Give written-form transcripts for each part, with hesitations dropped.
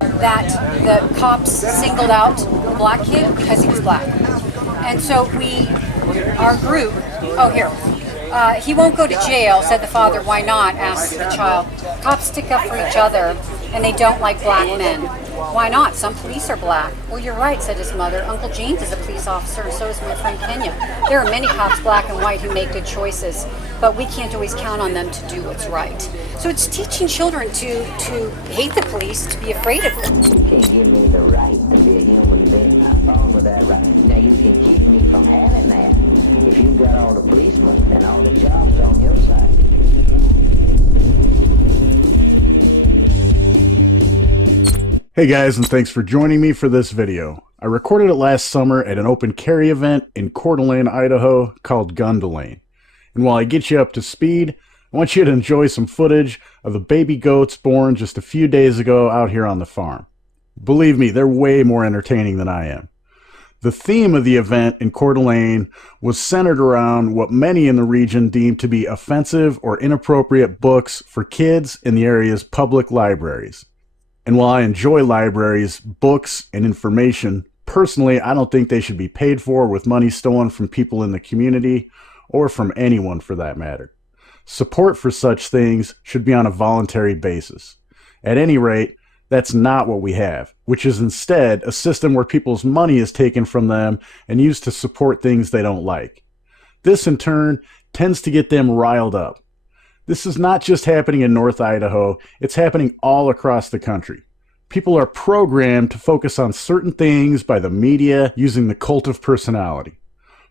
that the cops singled out the black kid because he was black. And so our group, he won't go to jail, said the father. Why not? Asked the child. Cops stick up for each other and they don't like black men. Why not? Some police are black. Well, you're right, said his mother. Uncle James is a police officer, and so is my friend Kenya. There are many cops, black and white, who make good choices, but we can't always count on them to do what's right. So it's teaching children to hate the police, to be afraid of them. You can't give me the right to be a human being. I'm fine with that right. Now, you can keep me from having that if you've got all the policemen and all the jobs on your side. Hey guys, and thanks for joining me for this video. I recorded it last summer at an open carry event in Coeur d'Alene, Idaho called Gun Delane. And while I get you up to speed, I want you to enjoy some footage of the baby goats born just a few days ago out here on the farm. Believe me, they're way more entertaining than I am. The theme of the event in Coeur d'Alene was centered around what many in the region deemed to be offensive or inappropriate books for kids in the area's public libraries. And while I enjoy libraries, books, and information, personally, I don't think they should be paid for with money stolen from people in the community, or from anyone for that matter. Support for such things should be on a voluntary basis. At any rate, that's not what we have, which is instead a system where people's money is taken from them and used to support things they don't like. This, in turn, tends to get them riled up. This is not just happening in North Idaho, it's happening all across the country. People are programmed to focus on certain things by the media using the cult of personality.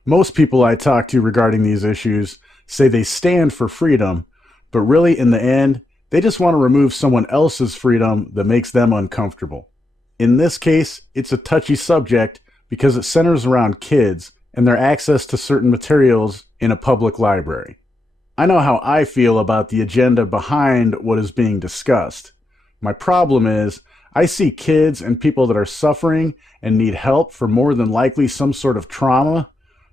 Most people I talk to regarding these issues say they stand for freedom, but really in the end, they just want to remove someone else's freedom that makes them uncomfortable. In this case, it's a touchy subject because it centers around kids and their access to certain materials in a public library. I know how I feel about the agenda behind what is being discussed. My problem is, I see kids and people that are suffering and need help for more than likely some sort of trauma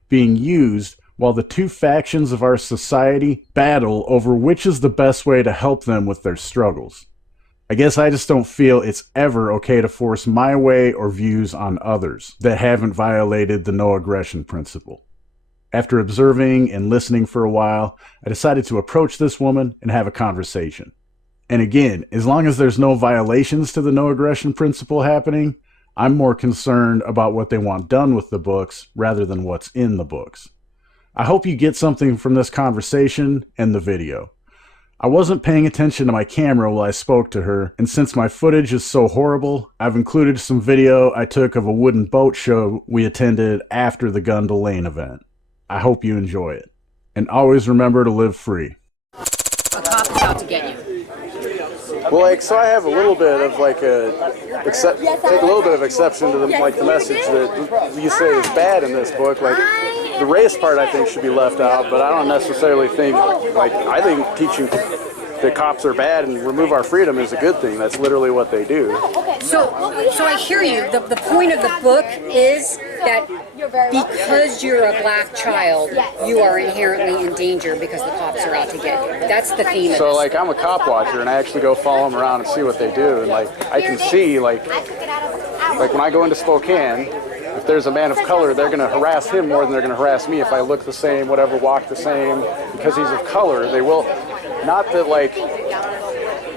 being used while the two factions of our society battle over which is the best way to help them with their struggles. I guess I just don't feel it's ever okay to force my way or views on others that haven't violated the no aggression principle. After observing and listening for a while, I decided to approach this woman and have a conversation. And again, as long as there's no violations to the no aggression principle happening, I'm more concerned about what they want done with the books rather than what's in the books. I hope you get something from this conversation and the video. I wasn't paying attention to my camera while I spoke to her, and since my footage is so horrible, I've included some video I took of a wooden boat show we attended after the Gun Delane event. I hope you enjoy it. And always remember to live free. A cop is out to get you. Well, so I have a little bit of take a little bit of exception to the message that you say is bad in this book. The race part I think should be left out, but I don't necessarily think, I think teaching that cops are bad and remove our freedom is a good thing. That's literally what they do. So I hear you. The point of the book is that because you're a black child, you are inherently in danger because the cops are out to get you. That's the theme of So this. I'm a cop watcher and I actually go follow them around and see what they do, and I can see when I go into Spokane, if there's a man of color, they're going to harass him more than they're going to harass me if I look the same, whatever, walk the same. Because he's of color, they will. Not that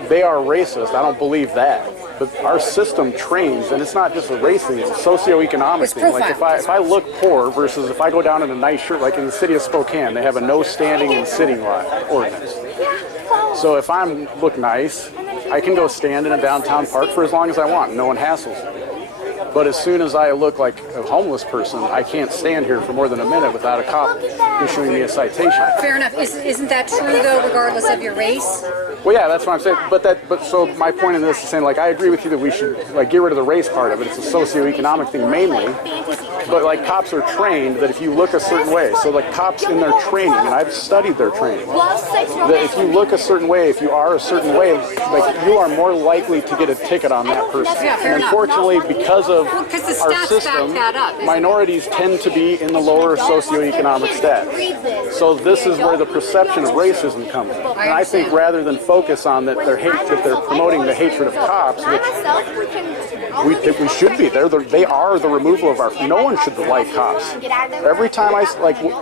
they are racist, I don't believe that. But our system trains, and it's not just a race thing, it's a socioeconomic thing. If I look poor versus if I go down in a nice shirt, like in the city of Spokane, they have a no standing and sitting ordinance. So if I look nice, I can go stand in a downtown park for as long as I want, no one hassles me. But as soon as I look like a homeless person, I can't stand here for more than a minute without a cop issuing me a citation. Fair enough. Isn't that true, though, regardless of your race? Well, yeah, that's what I'm saying. But so my point in this is saying, I agree with you that we should get rid of the race part of it. It's a socioeconomic thing mainly. But cops are trained that if you look a certain way, so cops in their training, and I've studied their training, that if you look a certain way, if you are a certain way, you are more likely to get a ticket on that person. And unfortunately, because of our system, minorities tend to be in the lower socioeconomic status. So this is where the perception of racism comes in. And I think rather than focus on that they're promoting the hatred of cops, which we should be. They are the removal of our. No one should like cops. Every time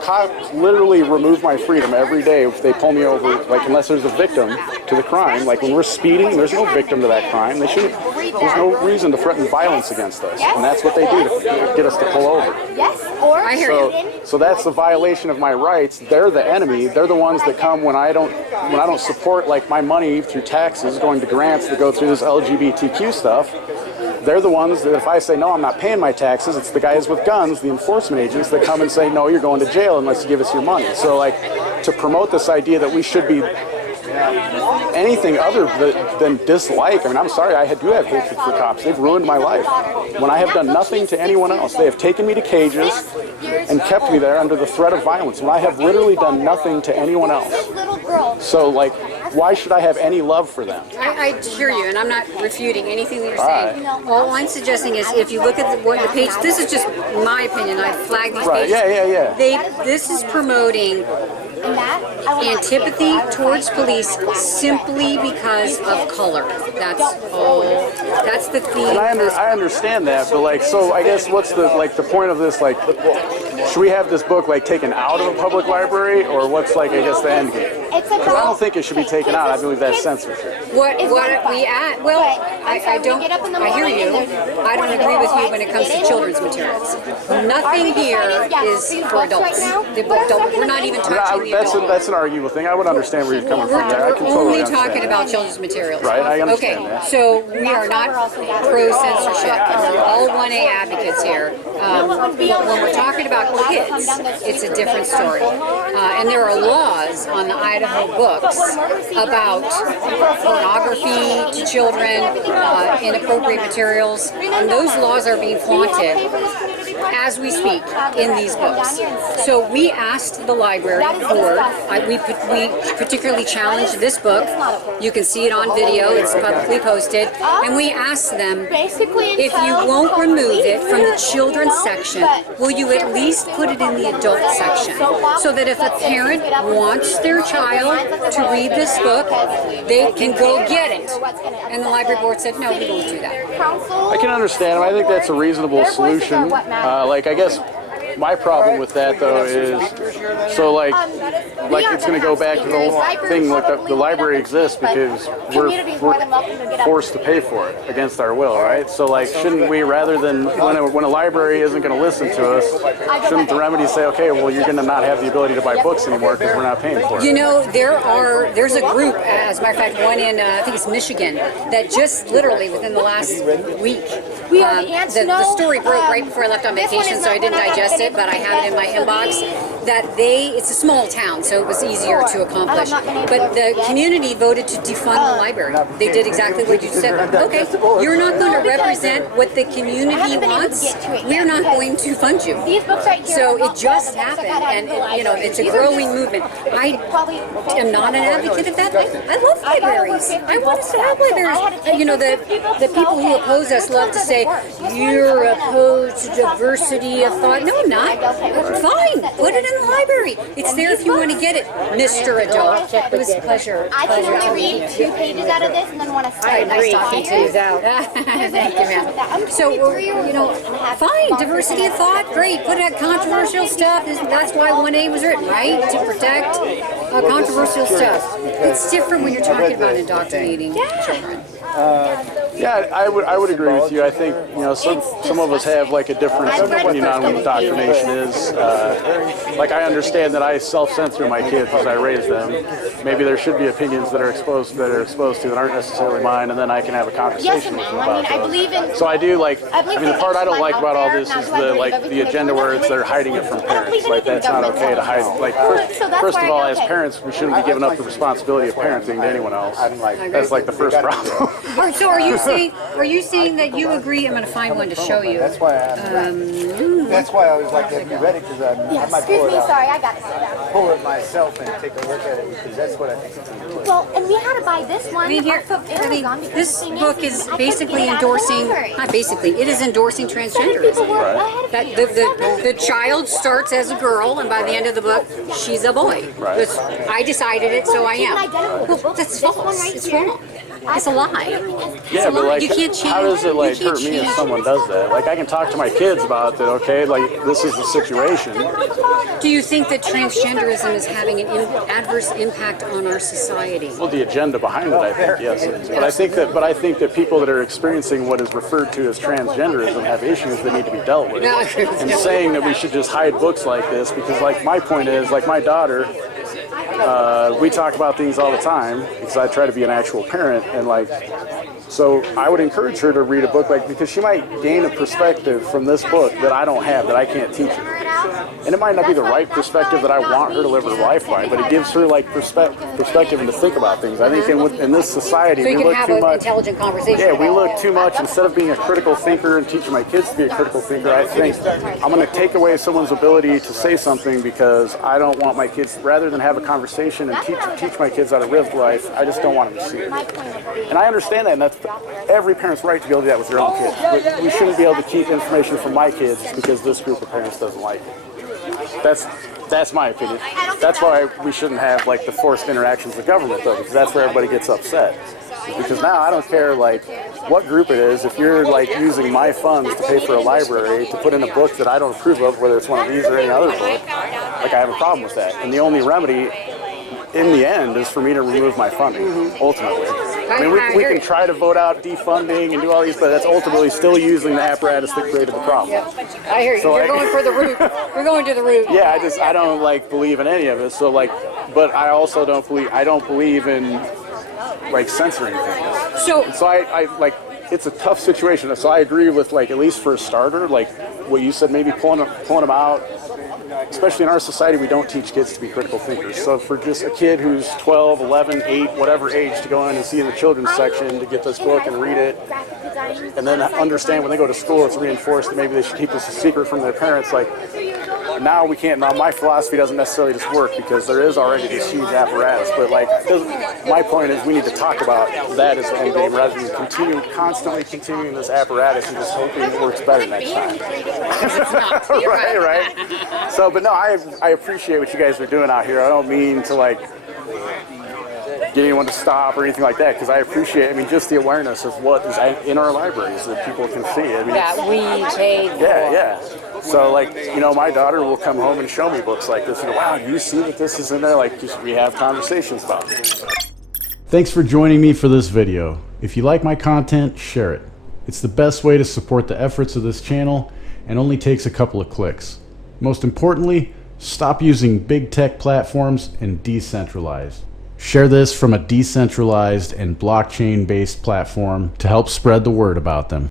cops literally remove my freedom every day if they pull me over. Like unless there's a victim to the crime. Like when we're speeding, there's no victim to that crime. They shouldn't. There's no reason to threaten violence against us, and that's what they do to get us to pull over. Yes, or I hear you. So that's the violation of my rights. They're the enemy. They're the ones that come when I don't support like my money through taxes going to grants that go through this LGBTQ stuff. They're the ones that if I say, no, I'm not paying my taxes, it's the guys with guns, the enforcement agents, that come and say, no, you're going to jail unless you give us your money. So, like, to promote this idea that we should be anything other than dislike, I mean, I'm sorry, I do have hatred for cops. They've ruined my life. When I have done nothing to anyone else, they have taken me to cages and kept me there under the threat of violence, when I have literally done nothing to anyone else. So, like, why should I have any love for them? I hear you, and I'm not refuting anything that you're saying. All I'm suggesting is if you look at the page, this is just my opinion, I flagged these pages. Yeah. This is promoting antipathy towards police simply because of color. That's all. That's the theme. And I understand that, but like, so I guess what's the point of this? Like, should we have this book like taken out of a public library, or what's like I guess the end game? Because I don't think it should be taken out. I believe that's censorship. What we add? Well, I don't. I hear you. I don't agree with you when it comes to children's materials. Nothing here is for adults. We're not even touching the adults. That's an arguable thing. I would understand where you're coming from there. I can totally only talking about children's materials. Right, I understand okay, that. So we are not pro-censorship. We're all 1A advocates here. But when we're talking about kids, it's a different story. And there are laws on the Idaho books about pornography to children, inappropriate materials, and those laws are being flaunted as we speak in these books. So we asked the library board, we particularly challenged this book. You can see it on video, it's publicly posted, and we asked them, if you won't remove it from the children's section, will you at least put it in the adult section? So that if a parent wants their child to read this book, they can go get it. And the library board said, no, we won't do that. I can understand. I think that's a reasonable solution. Like, I guess my problem with that, though, is so like it's going to go back to the whole thing. Like the library exists because we're forced to pay for it against our will, right? So like, shouldn't we, rather than when a library isn't going to listen to us, shouldn't the remedy say, okay, well, you're going to not have the ability to buy books anymore because we're not paying for it? You know, there's a group, as a matter of fact, one in I think it's Michigan, that just literally within the last week. The story broke right before I left on vacation, so I didn't digest it, but I have it in my inbox. It's a small town, so it was easier to accomplish. But the community voted to defund the library. They did exactly what you said. Okay, you're not going to represent what the community wants. We're not going to fund you. So it just happened, and it's a growing movement. I am not an advocate of that. I love libraries. I want us to have libraries. You know, the people who oppose us love to say, you're opposed to diversity of thought. No, I'm not. Fine, put it in the library. It's there if you want to get it, Mr. Adult. It was a pleasure. I can only read 2 pages out of this and then want to start. Nice talking to you. Thank you, ma'am. So, fine, diversity of thought, great. Put out controversial stuff. That's why 1A was written, right? To protect controversial stuff. It's different when you're talking about indoctrinating children. Yeah, I would agree with you. I think some of us have like a different opinion on what indoctrination is. Like I understand that I self-censor my kids as I raise them. Maybe there should be opinions that are exposed to that aren't necessarily mine, and then I can have a conversation with them about those. So I do like. I mean, the part I don't like about all this is the agenda where they're hiding it from parents. Like that's not okay to hide. Like first of all, as parents, we shouldn't be giving up the responsibility of parenting to anyone else. That's like the first problem. So are you saying that you agree? I'm going to find one to show you. That's why I always like to have you ready, because I might pull it out. Sorry, I got it. Pull it myself and take a look at it, because that's what I think is important. Well, and we had to buy this one I mean, here, off of Amazon because this the thing book is, is I couldn't basically get it out of endorsing, Walmart. not basically, it is endorsing People transgenderism. were ahead of That me. the child starts as a girl, and by the end of the book, she's a boy. Right. It's- I decided it, so I It's even am. identical to books. That's This one false. right It's here, wrong. It's a lie. It's Yeah, a but lie. like, You can't change. how does it you like can't hurt me if change. someone does that? Like, I can talk to my kids about that. Okay, like this is the situation. Do you think that transgenderism is having an adverse impact on our society? Well, the agenda behind it, I think, yes, it is. But I think that people that are experiencing what is referred to as transgenderism have issues that need to be dealt with. No, I agree with And you. saying that we should just hide books like this, because like my point is, like my daughter, we talk about things all the time because I try to be an actual parent, and like, so I would encourage her to read a book like, because she might gain a perspective from this book that I don't have, that I can't teach her. And it might not be the right perspective that I want her to live her life by, but it gives her like perspective and to think about things. I think in this society, So you we can look have too an much. intelligent conversation. Yeah, we about look it. too much, instead of being a critical thinker and teaching my kids to be a critical thinker, I think I'm going to take away someone's ability to say something because I don't want my kids, rather than have a conversation and teach my kids how to live life, I just don't want them to see it. And I understand that, and that's every parent's right to be able to do that with their own kids. But we shouldn't be able to keep information from my kids just because this group of parents doesn't like it. That's my opinion. That's why we shouldn't have like the forced interactions with government, though, because that's where everybody gets upset. Because now I don't care like what group it is. If you're like using my funds to pay for a library to put in a book that I don't approve of, whether it's one of these or any other book, like I have a problem with that. And the only remedy in the end is for me to remove my funding, ultimately. I mean, we can try to vote out defunding and do all these, but that's ultimately still using the apparatus that created the problem. I hear you. So, You're like- going for the root. You're going to the root. Yeah, I don't like believe in any of it. So like, but I also don't believe in like censoring things. So I like, it's a tough situation. So I agree with like, at least for a starter, like what you said, maybe pulling them out. Especially in our society, we don't teach kids to be critical thinkers. So for just a kid who's 12, 11, 8, whatever age, to go in and see in the children's section to get this book and read it, and then understand when they go to school, it's reinforced that maybe they should keep this a secret from their parents. Like, now we can't, now my philosophy doesn't necessarily just work because there is already this huge apparatus, but like, my point is we need to talk about that as the end game rather than constantly continuing this apparatus and just hoping it works better next time. right. So, but no, I appreciate what you guys are doing out here. I don't mean to like get anyone to stop or anything like that, because I appreciate, I mean, just the awareness of what is in our libraries that people can see. I mean, That we paid for. yeah. So, like, you know, my daughter will come home and show me books like this, and wow, you see that this is in there? Like, just, we have conversations about it. Thanks for joining me for this video. If you like my content, share it. It's the best way to support the efforts of this channel and only takes a couple of clicks. Most importantly, stop using big tech platforms and decentralize. Share this from a decentralized and blockchain-based platform to help spread the word about them.